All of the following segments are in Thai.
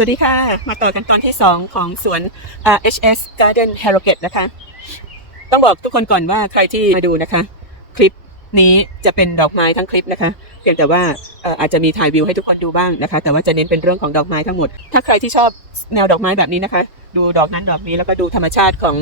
สวัสดีค่ะ มาต่อกันตอนที่ 2 ของสวน HS Garden Harrogate นะคะ ต้องบอกทุกคนก่อนว่าใครที่มาดูนะคะ คลิปนี้จะเป็นดอกไม้ทั้งคลิปนะคะ เพียงแต่ว่าอาจจะมีถ่ายวิวให้ทุกคนดูบ้างนะคะ แต่ว่าจะเน้นเป็นเรื่องของดอกไม้ทั้งหมด ถ้าใครที่ชอบแนวดอกไม้แบบนี้นะคะ ดูดอกนั้นดอกนี้แล้วก็ดูธรรมชาติของ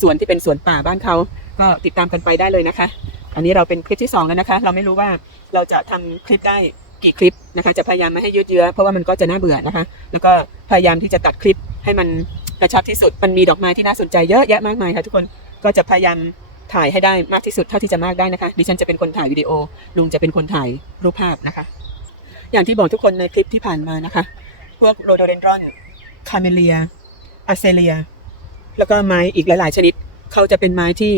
สวนที่เป็นสวนป่าบ้านเขาก็ติดตามกันไปได้เลยนะคะ อันนี้เราเป็นคลิปที่สองแล้วนะคะ เราไม่รู้ว่าเราจะทำคลิปได้ กี่คลิปนะคะจะพยายามไม่ให้ยืดเยื้อเพราะว่ามันก็จะน่าเบื่อนะคะ แล้วก็พยายามที่จะตัดคลิปให้มันกระชับที่สุดมันมีดอกไม้ที่น่าสนใจเยอะแยะมากมายค่ะทุกคนก็จะพยายามถ่ายให้ได้มากที่สุดเท่าที่จะมากได้นะคะ ดิฉันจะเป็นคนถ่ายวิดีโอ ลุงจะเป็นคนถ่ายรูปภาพนะคะ อย่างที่บอกทุกคนในคลิปที่ผ่านมานะคะ พวกโรโดเดนดรอนคาเมเลียอาเซเลีย แล้วก็ไม้อีกหลาย ๆ ชนิด เขาจะเป็นไม้ที่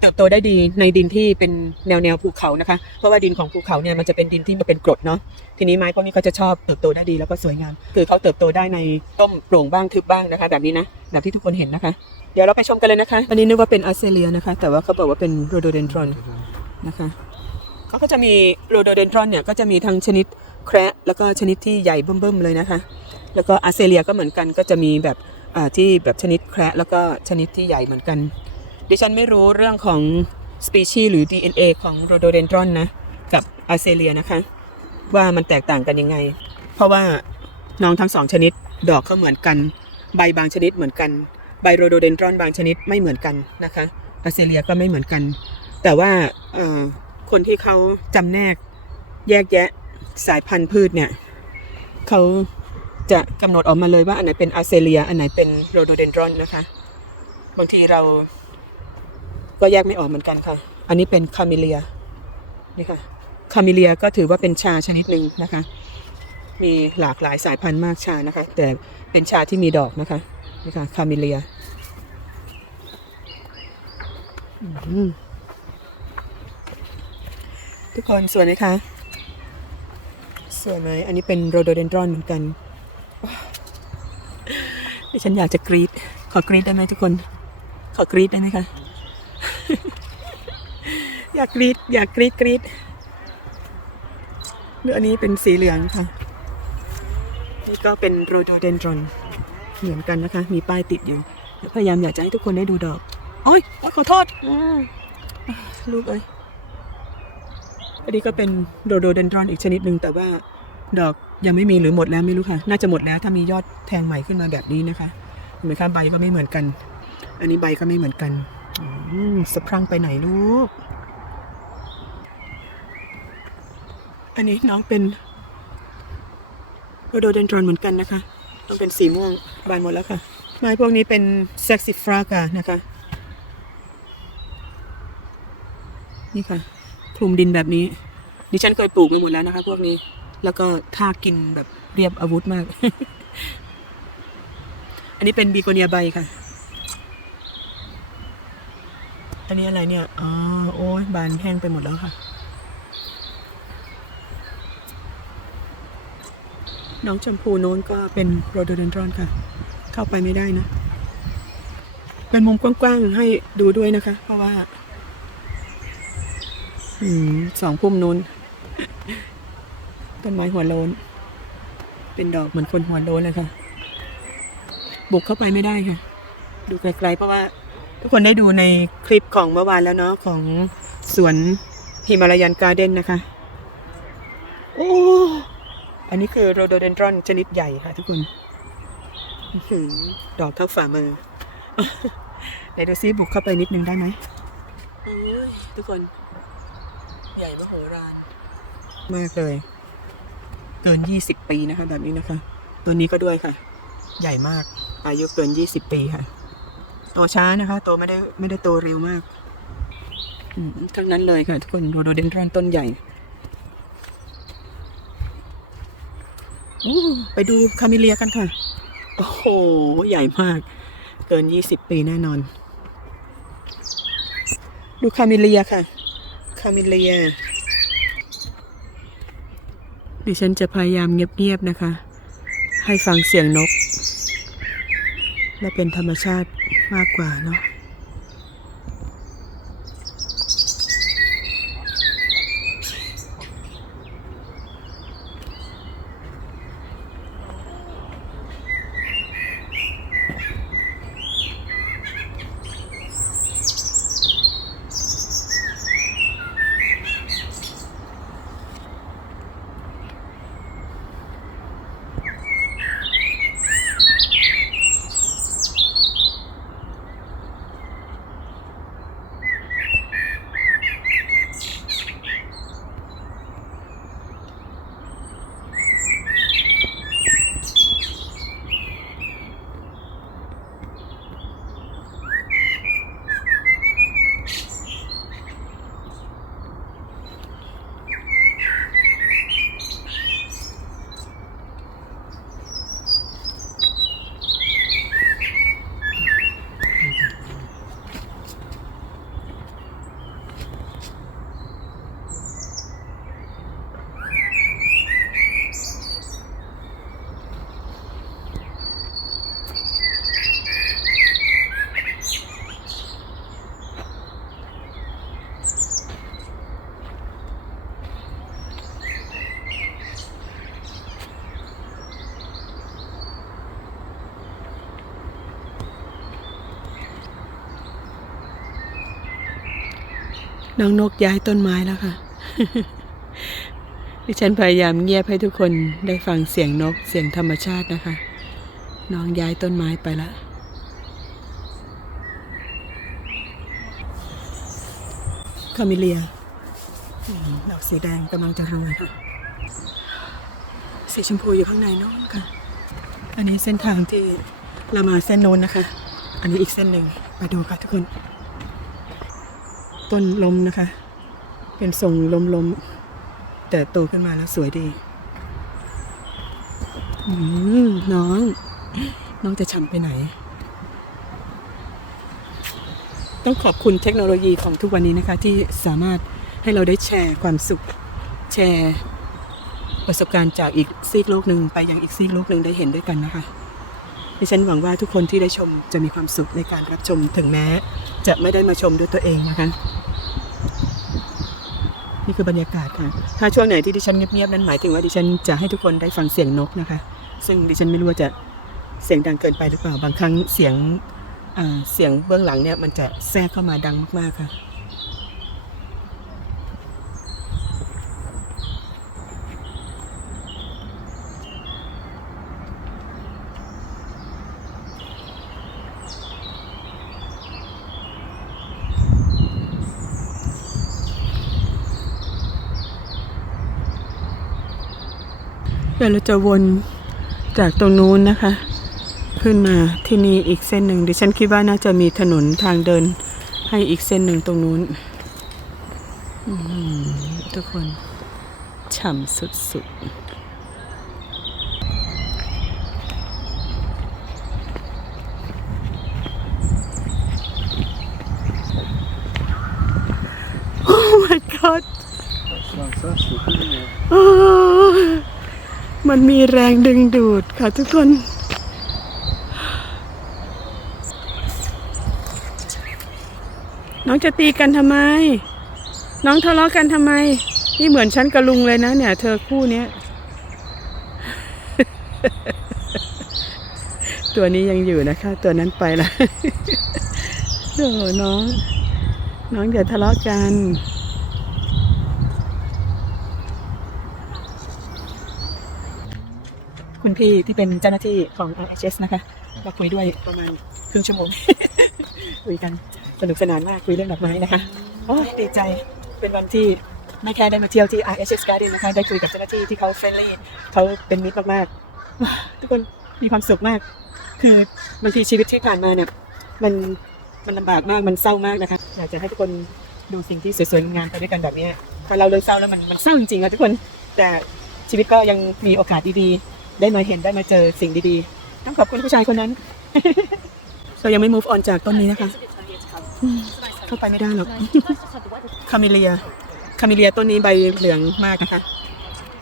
เติบโตได้ดีในดินที่เป็นแนวแนวภูเขานะคะ เพราะว่าดินของภูเขาเนี่ยมันจะเป็นดินที่มันเป็นกรดเนาะทีนี้ไม้พวกนี้เขาจะชอบเติบโตได้ดีแล้วก็สวยงาม คือเขาเติบโตได้ในต้มโปร่งบ้างทึบบ้างนะคะ แบบนี้นะแบบที่ทุกคนเห็นนะคะ เดี๋ยวเราไปชมกันเลยนะคะอันนี้นึกว่าเป็นอาเซเลียนะคะ แต่ว่าเขาบอกว่าเป็นโรโดเดนดรอนนะคะเขาก็จะมีโรโดเดนดรอนเนี่ยก็จะมีทั้งชนิดแคระแล้วก็ชนิดที่ใหญ่เบิ่มๆเลยนะคะ แล้วก็อาเซเลียก็เหมือนกันก็จะมีแบบอ่าที่แบบชนิดแคระแล้วก็ชนิดที่ใหญ่เหมือนกัน ดิฉันไม่รู้เรื่องของสปีชีส์หรือ DNA ของโรโดเดนดรอนนะ กับอาเซเลียนะคะ ว่ามันแตกต่างกันยังไง เพราะว่าน้องทั้งสองชนิดดอกเขาเหมือนกัน ใบบางชนิดเหมือนกัน ใบโรโดเดนดรอนบางชนิดไม่เหมือนกันนะคะอาเซเลียก็ไม่เหมือนกัน แต่ว่าคนที่เขาจำแนกแยกแยะสายพันธุ์พืชเนี่ยเขาจะกำหนดออกมาเลยว่าอันไหนเป็นอาเซเลีย อันไหนเป็นโรโดเดนดรอนนะคะ บางทีเรา ก็แยกไม่ออกเหมือนกันค่ะ อันนี้เป็นคาเมเลียนี่ค่ะคาเมเลียก็ถือว่าเป็นชาชนิดหนึ่งนะคะ มีหลากหลายสายพันธุ์มากชานะคะ แต่เป็นชาที่มีดอกนะคะนี่ค่ะคาเมเลียทุกคนสวยไหมคะสวยไหมอันนี้เป็นโรโดเดนดรอนเหมือนกันดิฉันอยากจะกรีดขอกรีดได้ไหมทุกคน ขอกรีดได้ไหมคะ อยากกรีดอยากกรีดกรีดเรืออันนี้เป็นสีเหลืองค่ะ นี่ก็เป็นโรโดเดนดรอนเหมือนกันนะคะ มีป้ายติดอยู่ พยายามอยากจะให้ทุกคนได้ดูดอกโอ้ยขอโทษลูกเอ้ยอันนี้ก็เป็นโรโดเดนดรอนอีกชนิดหนึ่งแต่ว่าดอกยังไม่มีหรือหมดแล้วไม่รู้ค่ะ น่าจะหมดแล้วถ้ามียอดแทงใหม่ขึ้นมาแบบนี้นะคะเห็นไหมคะใบก็ไม่เหมือนกัน อันนี้ใบก็ไม่เหมือนกัน สะพรังไปไหนลูก อันนี้น้องเป็นโรโดเดนดรอนเหมือนกันนะคะ ต้องเป็นสีม่วงบานหมดแล้วค่ะ ไม้พวกนี้เป็นเซ็กซิฟรากานะคะ นี่ค่ะคลุมดินแบบนี้ ดิฉันเคยปลูกมาหมดแล้วนะคะ พวกนี้ แล้วก็ท่ากินแบบเรียบอาวุธมาก อันนี้เป็นบีโกเนียใบค่ะ อั นนี้อะไรเนี่ย อ๋อ โอ้ยบานแห้งไปหมดแล้วค่ะ น้องชมพูโน้นก็เป็นโรโดเดนดรอนค่ะ เข้าไปไม่ได้นะ เป็นมุมกว้างๆให้ดูด้วยนะคะ เพราะว่าอืมสองพุ่มนู้น ต้นไม้หัวโลน เป็นดอกเหมือนคนหัวโลนเลยค่ะ บุกเข้าไปไม่ได้ค่ะ ดูไกลๆเพราะว่า ทุกคนได้ดูในคลิปของเมื่อวานแล้วเนาะของสวนฮิมาลายันการ์เด้นนะคะ โอ้ อันนี้คือโรโดเดนดรอนชนิดใหญ่ค่ะทุกคนอื้อหือดอกเท่าฝ่ามือไหนดูซิบุกเข้าไปนิดนึงได้ไหมเอ้ยทุกคน ใหญ่มโหฬารมากเลย เกินยี่สิบปีนะคะ แบบนี้นะคะ ตัวนี้ก็ด้วยค่ะ ใหญ่มาก อายุเกินยี่สิบปีค่ะ โตช้านะคะ โตไม่ได้ไม่ได้โตเร็วมากทั้งนั้นเลยค่ะทุกคนโรโดเดนดรอนต้นใหญ่ไปดูคาเมิเลียกันค่ะ โอ้โห ใหญ่มาก เกินยี่สิบปีแน่นอน ดูคาเมิเลียค่ะ คาเมิเลีย ดิฉันจะพยายามเงียบๆนะคะ ให้ฟังเสียงนก และเป็นธรรมชาติ มากกว่าเนาะ น้องนกย้ายต้นไม้แล้วค่ะ ดิฉันพยายามเงียบให้ทุกคนได้ฟังเสียงนกเสียงธรรมชาตินะคะ น้องย้ายต้นไม้ไปละคาเมเลียดอกสีแดงกำลังจะโรยค่ะ สีชมพูอยู่ข้างในน้นค่ะ อันนี้เส้นทางที่เรามาเส้นโน้นนะคะ อันนี้อีกเส้นหนึ่งมาดูค่ะทุกคน ต้นลมนะคะ เป็นทรงลมลมๆแต่โตขึ้นมาแล้วสวยดีน้อง น้องจะฉ่ำไปไหน ต้องขอบคุณเทคโนโลยีของทุกวันนี้นะคะ ที่สามารถให้เราได้แชร์ความสุข แชร์ประสบการณ์จากอีกซีกโลกหนึ่งไปยังอีกซีกโลกหนึ่งได้เห็นด้วยกันนะคะดิฉันหวังว่าทุกคนที่ได้ชมจะมีความสุขในการรับชมถึงแม้ จะไม่ได้มาชมด้วยตัวเองนะคะนี่คือบรรยากาศค่ะ ถ้าช่วงไหนที่ดิฉันเงียบๆนั้นหมายถึงว่าดิฉันจะให้ทุกคนได้ฟังเสียงนกนะคะ ซึ่งดิฉันไม่รู้ว่าจะเสียงดังเกินไปหรือเปล่า บางครั้งเสียงเสียงเบื้องหลังเนี่ยมันจะแทรกเข้ามาดังมากๆค่ะ เดี๋ยวเราจะวนจากตรงนู้นนะคะ ขึ้นมาที่นี่อีกเส้นหนึ่งดิฉันคิดว่าน่าจะมีถนนทางเดินให้อีกเส้นหนึ่งตรงนู้นอื้อหือทุกคนฉ่ำสุดๆโอ้ my god มันมีแรงดึงดูดค่ะทุกคน น้องจะตีกันทำไม น้องทะเลาะกันทำไม นี่เหมือนฉันกับลุงเลยนะเนี่ย เธอคู่เนี้ย ตัวนี้ยังอยู่นะคะ ตัวนั้นไปละโอ้น้อง น้องอย่าทะเลาะกัน คุณพี่ที่เป็นเจ้าหน้าที่ของ RHS นะคะมาคุยด้วยประมาณครึ่งชั่วโมง คุยกันสนุกสนานมากคุยเรื่องดอกไม้นะคะโอ้ดีใจเป็นวันที่ไม่แค่ได้มาเที่ยวที่ RHS Garden นะคะได้คุยกับเจ้าหน้าที่ที่เขาเฟรนลี่เขาเป็นมิตรมากๆทุกคนมีความสุขมาก คือบางทีชีวิตที่ผ่านมาเนี่ยมันมันลำบากมากมันเศร้ามากนะคะอยากจะให้ทุกคนดูสิ่งที่สวยๆงามไปด้วยกันแบบนี้พอเราเลิกเศร้าแล้วมันมันเศร้าจริงๆอะทุกคนแต่ชีวิตก็ยังมีโอกาสดีๆ ได้มาเห็นได้มาเจอสิ่งดีๆ ต้องขอบคุณผู้ชายคนนั้น เรายังไม่ move on จากต้นนี้นะคะ เข้าไปไม่ได้หรอก คาเมเลีย คาเมเลียต้นนี้ใบเหลืองมากนะคะ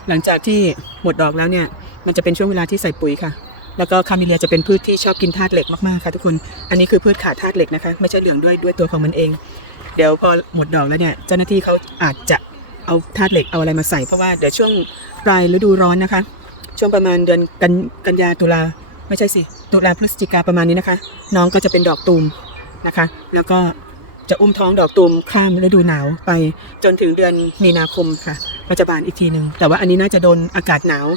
หลังจากที่หมดดอกแล้วเนี่ย มันจะเป็นช่วงเวลาที่ใส่ปุ๋ยค่ะ แล้วก็คาเมเลียจะเป็นพืชที่ชอบกินธาตุเหล็กมากๆค่ะทุกคน อันนี้คือพืชขาดธาตุเหล็กนะคะ ไม่ใช่เหลืองด้วยด้วยตัวของมันเอง เดี๋ยวพอหมดดอกแล้วเนี่ย เจ้าหน้าที่เขาอาจจะเอาธาตุเหล็กเอาอะไรมาใส่เพราะว่าเดี๋ยวช่วงปลายฤดูร้อนนะคะ ช่วงประมาณเดือนกันกันยาตุลาไม่ใช่สิ ตุลาพฤศจิกาประมาณนี้นะคะ น้องก็จะเป็นดอกตูมนะคะ แล้วก็จะอุ้มท้องดอกตูมข้ามฤดูหนาวไปจนถึงเดือนมีนาคมค่ะมันจะบานอีกทีหนึ่งแต่ว่าอันนี้น่าจะโดนอากาศหนาว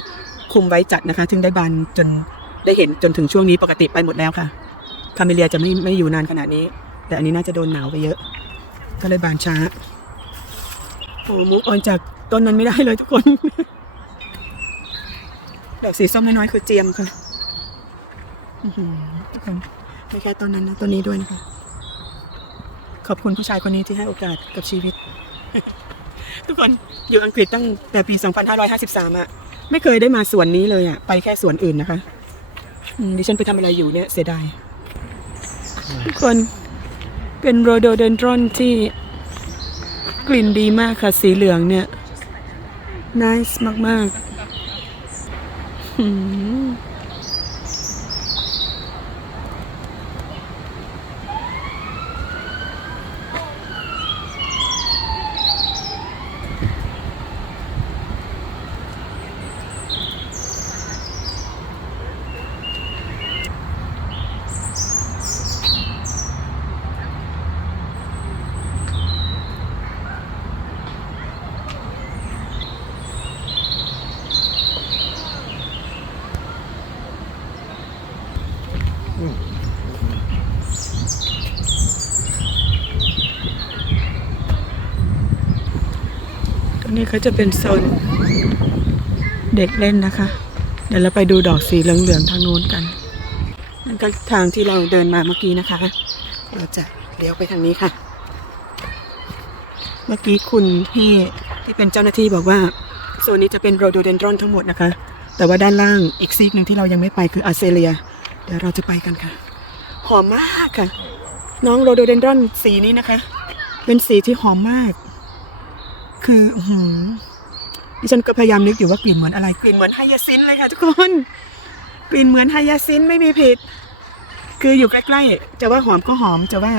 คุมไว้จัดนะคะถึงได้บานจนได้เห็นจนถึงช่วงนี้ปกติไปหมดแล้วค่ะคาเมเลียจะไม่ไม่อยู่นานขนาดนี้ แต่อันนี้น่าจะโดนหนาวไปเยอะ ก็เลยบานช้าโอ้มุกออนจากต้นนั้นไม่ได้เลยทุกคน ดอกสีส้มน้อยๆคือเจียมค่ะทุกคนไม่แค่ต้นนั้นนะต้นนี้ด้วยนะคะ ขอบคุณผู้ชายคนนี้ที่ให้โอกาสกับชีวิต ทุกคนอยู่อังกฤษตั้งแต่ปี 2553อะไม่เคยได้มาสวนนี้เลยอะไปแค่สวนอื่นนะคะดิฉันไปทำอะไรอยู่เนี่ยเสียดาย ทุกคนเป็นโรโดเดนดรอนที่กลิ่นดีมากค่ะ สีเหลืองเนี่ย nice มาก ๆ หื เขาจะเป็นโซนเด็กเล่นนะคะ เดี๋ยวเราไปดูดอกสีเหลืองๆทางโน้นกันนั่นก็ทางที่เราเดินมาเมื่อกี้นะคะ เราจะเลี้ยวไปทางนี้ค่ะ เมื่อกี้คุณพี่ที่เป็นเจ้าหน้าที่บอกว่าโซนนี้จะเป็นโรโดเดนดรอนทั้งหมดนะคะ แต่ว่าด้านล่างอีกซีกหนึ่งที่เรายังไม่ไปคืออาเซเลีย เดี๋ยวเราจะไปกันค่ะ หอมมากค่ะ น้องโรโดเดนดรอนสีนี้นะคะ เป็นสีที่หอมมาก คือหืดิฉันก็พยายามนึกอยู่ว่ากลิ่นเหมือนอะไรกลิ่นเหมือนไฮยาซินเลยค่ะทุกคนกลิ่นเหมือนไฮยาซินไม่มีผิด คืออยู่ใกล้ๆ จะว่าหอมก็หอม จะว่า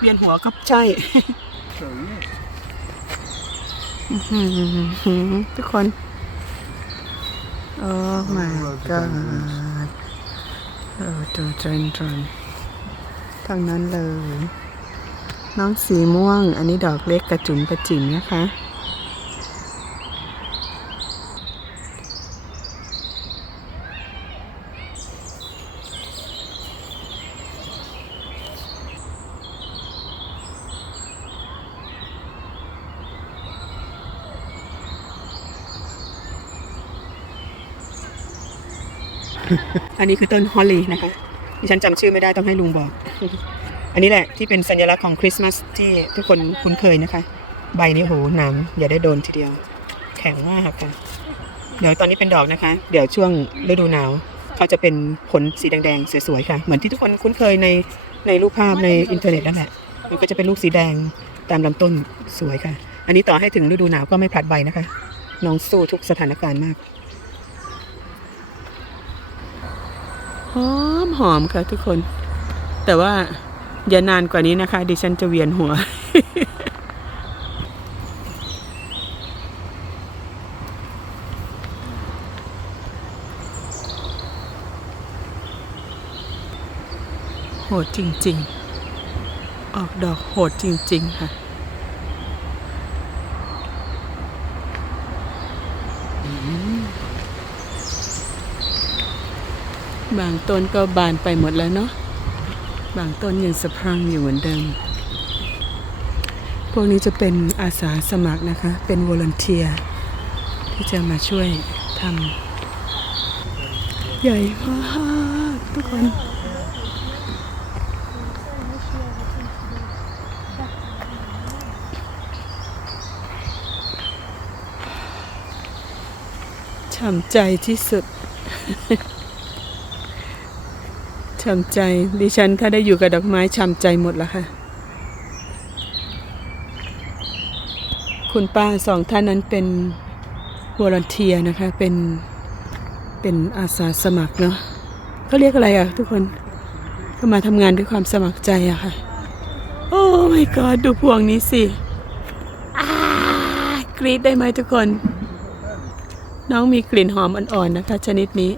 เวียนหัวก็ใช่ทุกคน โอ้ my god โอ้ตัวเจนจนทั้งนั้นเลย น้องสีม่วง อันนี้ดอกเล็กกระจุ๋มกระจิ๋มนะคะ อันนี้คือต้นฮอลลีนะคะที่ฉันจำชื่อไม่ได้ต้องให้ลุงบอก อันนี้แหละที่เป็นสัญลักษณ์ของคริสต์มาสที่ทุกคนคุ้นเคยนะคะ ใบนี้โหหนามอย่าได้โดนทีเดียว แข็งมากค่ะ เดี๋ยวตอนนี้เป็นดอกนะคะ เดี๋ยวช่วงฤดูหนาวเขาจะเป็นผลสีแดงๆสวยๆค่ะ เหมือนที่ทุกคนคุ้นเคยในในรูปภาพในอินเทอร์เน็ตนั่นแหละมันก็จะเป็นลูกสีแดงตามลำต้นสวยค่ะ อันนี้ต่อให้ถึงฤดูหนาวก็ไม่ผลัดใบนะคะ น้องสู้ทุกสถานการณ์มาก หอมหอมค่ะทุกคน แต่ว่าอย่านานกว่านี้นะคะ ดิฉันจะเวียนหัว โหดจริง ๆ ออกดอกโหดจริง ๆ ค่ะ บางต้นก็บานไปหมดแล้วเนาะบางต้นยังสะพรั่งอยู่เหมือนเดิม พวกนี้จะเป็นอาสาสมัครนะคะ เป็นวอล u n เทียที่จะมาช่วยทำใหญ่มากทุกคนช่ำใจที่สุด ช่ำใจ ดิฉันถ้าได้อยู่กับดอกไม้ช่ำใจหมดแล้วค่ะ คุณป้าสองท่านนั้นเป็นวอร์เทียนะคะ เป็นเป็นอาสาสมัครเนาะเขาเรียกอะไรอะทุกคนก็มาทำงานด้วยความสมัครใจอะค่ะ โอ้ my god ดูพวงนี้สิกรีดได้ไหมทุกคน น้องมีกลิ่นหอมอ่อนๆนะคะ ชนิดนี้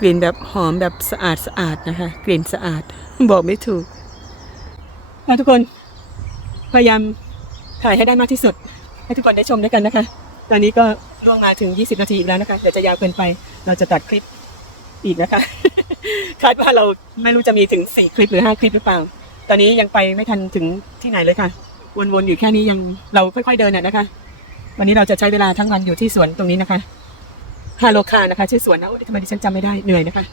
กลิ่นแบบหอมแบบสะอาดสะอาดนะคะ กลิ่นสะอาดบอกไม่ถูกนะทุกคนพยายามถ่ายให้ได้มากที่สุด ให้ทุกคนได้ชมด้วยกันนะคะ ตอนนี้ก็ล่วงมาถึง 20 นาทีแล้วนะคะเดี๋ยวจะยาวเกินไป เราจะตัดคลิปอีกนะคะคาดว่าเราไม่รู้จะมีถึง 4 คลิปหรือ 5 คลิปหรือเปล่า ตอนนี้ยังไปไม่ทันถึงที่ไหนเลยค่ะ วนๆอยู่แค่นี้ยังเราค่อยๆเดินน่ะนะคะ วันนี้เราจะใช้เวลาทั้งวันอยู่ที่สวนตรงนี้นะคะ ฮาโลคานะคะชื่อสวนนะโอ๊ยทำไมดิฉันจำไม่ได้เหนื่อยนะคะ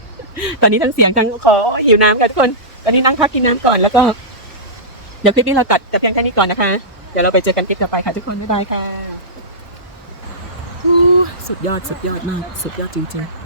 ตอนนี้ทั้งเสียงทั้งขอหิวน้ำค่ะทุกคน ตอนนี้นั่งพักกินน้ำก่อนแล้วก็ เดี๋ยวคลิปนี้เราตัดแต่เพียงแค่นี้ก่อนนะคะ เดี๋ยวเราไปเจอกันคลิปต่อไปค่ะทุกคนบ๊ายบายค่ะสุดยอดสุดยอดมาก สุดยอดจริงๆ